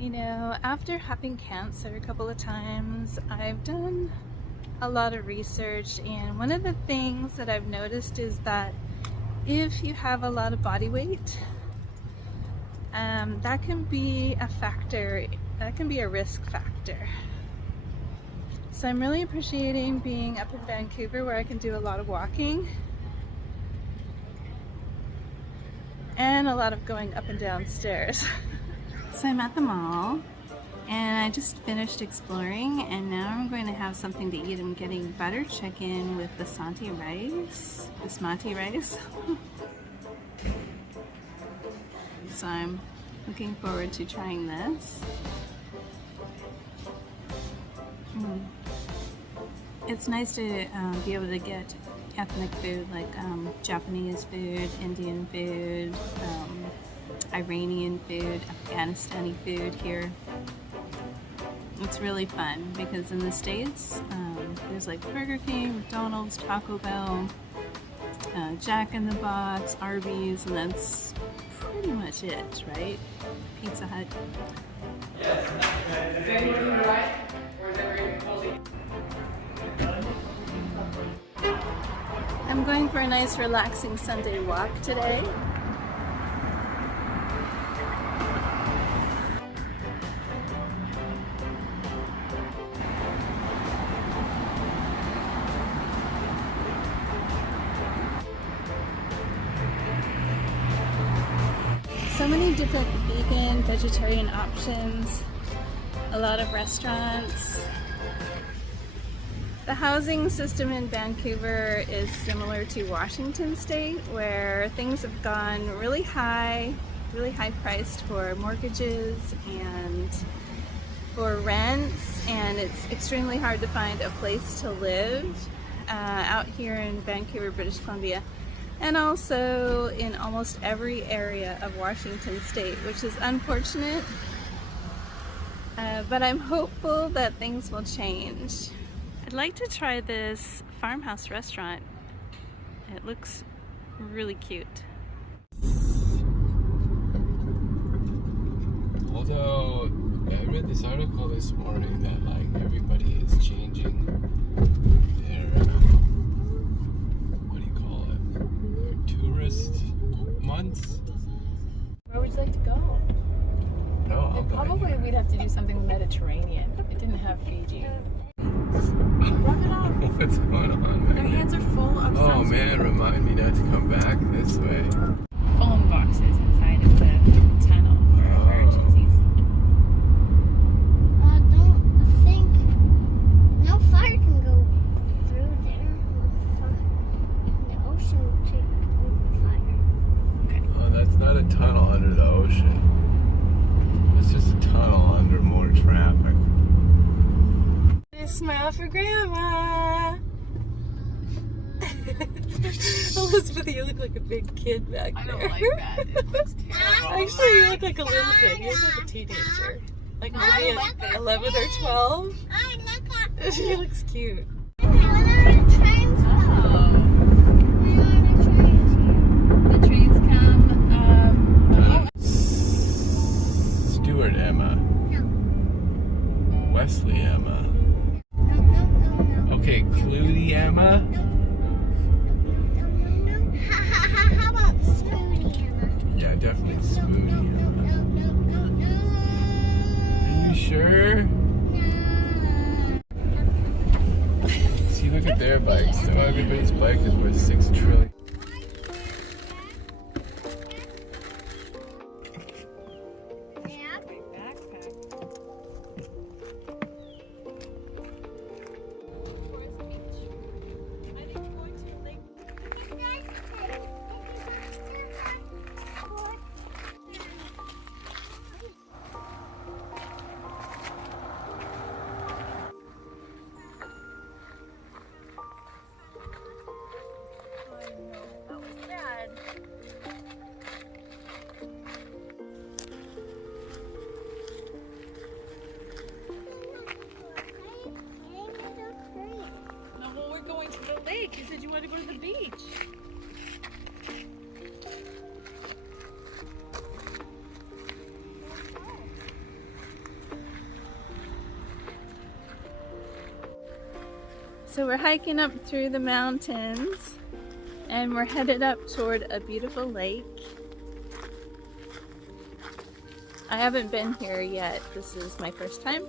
You know, after having cancer a couple of times, I've done a lot of research, and one of the things that I've noticed is that if you have a lot of body weight, that can be a factor, that can be a risk factor. So I'm really appreciating being up in Vancouver where I can do a lot of walking and a lot of going up and down stairs. So I'm at the mall and I just finished exploring, and now I'm going to have something to eat. I'm getting butter chicken with basmati rice. So I'm looking forward to trying this. It's nice to be able to get ethnic food like Japanese food, Indian food, Iranian food, Afghanistani food here. It's really fun because in the States there's like Burger King, McDonald's, Taco Bell, Jack in the Box, Arby's, and that's pretty much it, right? Pizza Hut. I'm going for a nice relaxing Sunday walk today. So many different vegan, vegetarian options, a lot of restaurants. The housing system in Vancouver is similar to Washington State, where things have gone really high priced for mortgages and for rents, and it's extremely hard to find a place to live out here in Vancouver, British Columbia, and also in almost every area of Washington State, which is unfortunate, but I'm hopeful that things will change. I'd like to try this farmhouse restaurant. It looks really cute. Although I read this article this morning that like everybody is changing their what do you call it? Their tourist months. Where would you like to go? No, I'll go Probably anywhere. we'd have to do something Mediterranean. It didn't have Fiji. Rub it off. What's going on? Their hands are full of Oh sunscreen. man, remind me not to come back this way. Phone boxes inside of the tunnel for emergencies. Don't think no fire can go through there. The ocean will take over fire. Oh, that's not a tunnel under the ocean. It's just a tunnel under more traffic. Smile for Grandma! Elizabeth, you look like a big kid back there. I don't like that. It looks terrible. Actually, you look like a little kid. You look like a teenager. Like maybe like 11 or 12. She looks cute. The trains The trains come. Stuart Emma. Wesley Emma. Okay, Clooney Emma. How about Spoony Emma? Yeah, definitely Spoony Emma. Are you sure? See, look at their bikes. So everybody's bike is worth $6 trillion. You said you wanted to go to the beach. So we're hiking up through the mountains and we're headed up toward a beautiful lake. I haven't been here yet. This is my first time.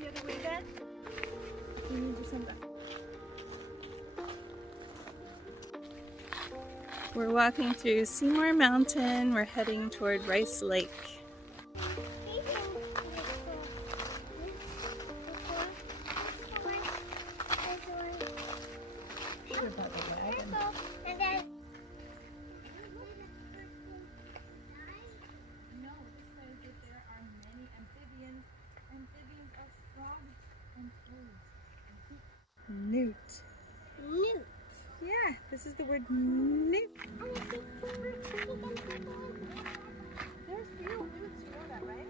The other way then? You need your son back. We're walking through Seymore Mountain. We're heading toward Rice Lake. Sure about the wagon. And then No, it says that there are many amphibians. Amphibians are frogs and toads. Newt. Newt. Yeah, this is the word newt. There's real newts, you know that, right?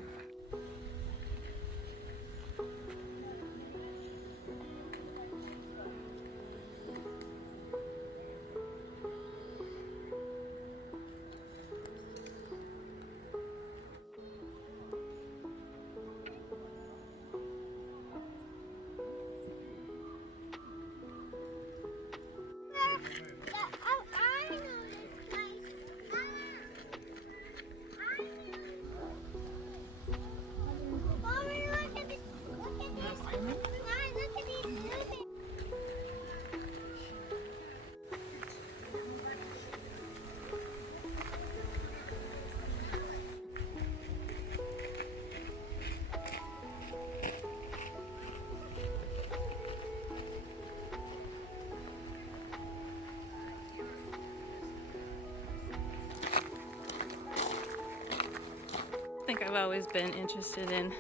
I think I've always been interested in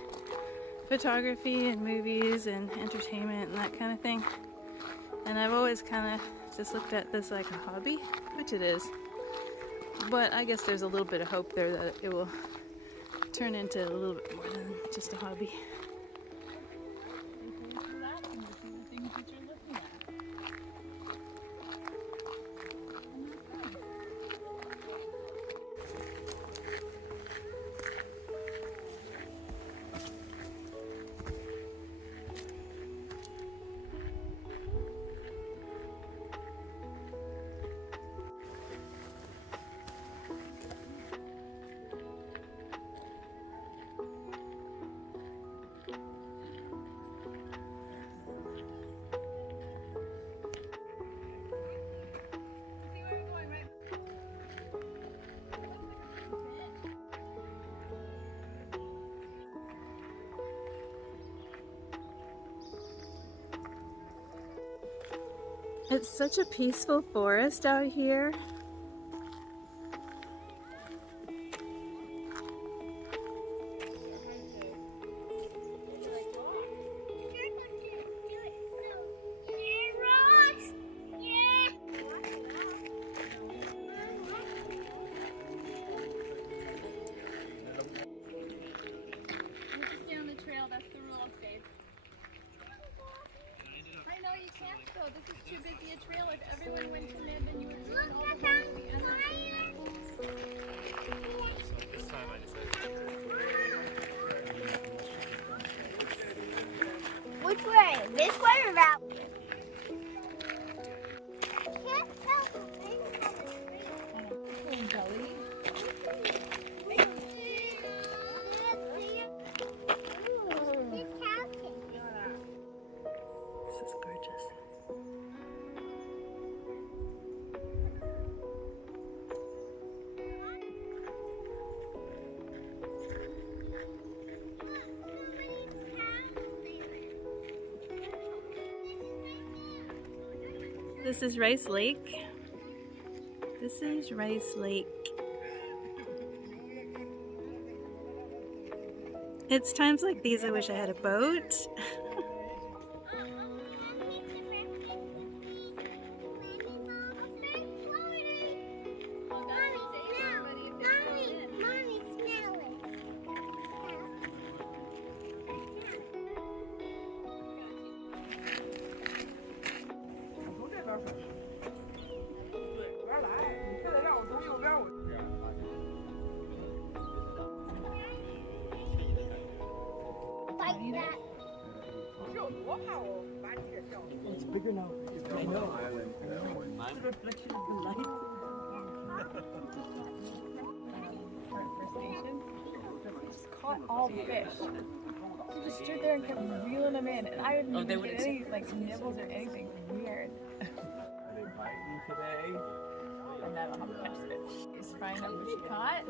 photography and movies and entertainment and that kind of thing. And I've always kind of just looked at this like a hobby, which it is. But I guess there's a little bit of hope there that it will turn into a little bit more than just a hobby. It's such a peaceful forest out here. Down the trail, that's the rule, Dave. I know you can't go. This is too busy a trail. If everyone went to mid, then you would run all the way to the end of the This time I decided which way? This way or that way? Can't tell the thing on the screen. He's counting. This is gorgeous. This is Rice Lake. This is Rice Lake. It's times like these I wish I had a boat. It's bigger now. I know. Mine? The reflection of the light. Just caught all the fish. She just stood there and kept reeling them in, and I didn't even get any like nibbles or anything. Weird. Are they biting today? And I don't know how to catch the fish. Is frying up what she caught.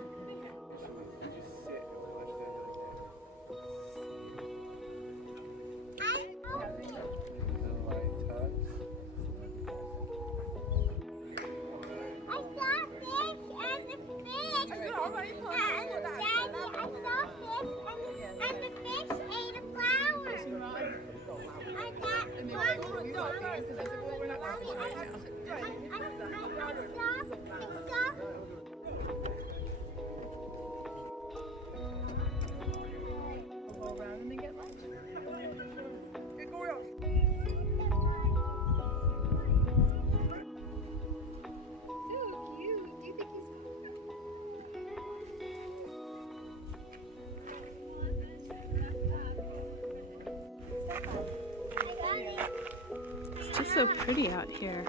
It's just so pretty out here.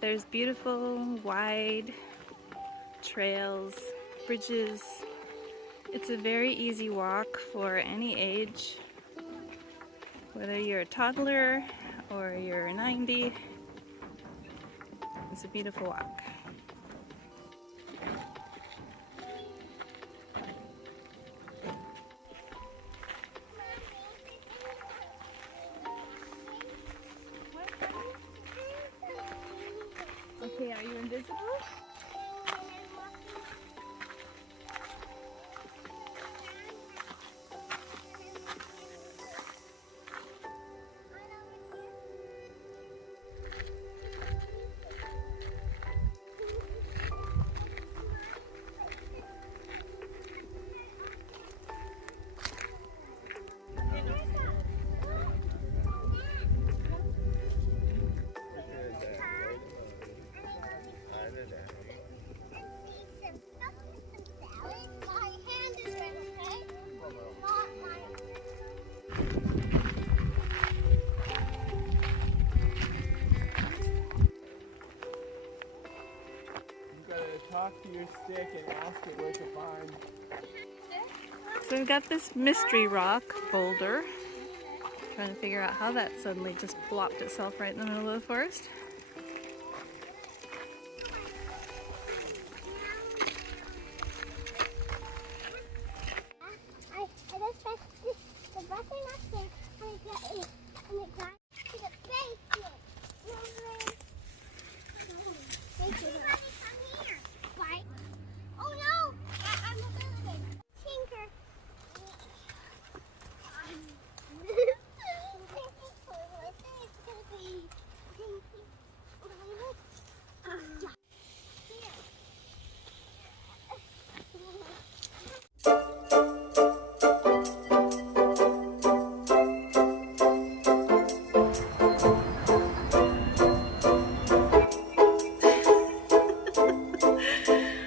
There's beautiful, wide trails, bridges. It's a very easy walk for any age, whether you're a toddler or you're 90. It's a beautiful walk. Okay, are you invisible? Talk to your stick and ask it where to find. So we've got this mystery rock boulder. Trying to figure out how that suddenly just plopped itself right in the middle of the forest.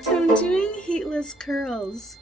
I'm doing heatless curls.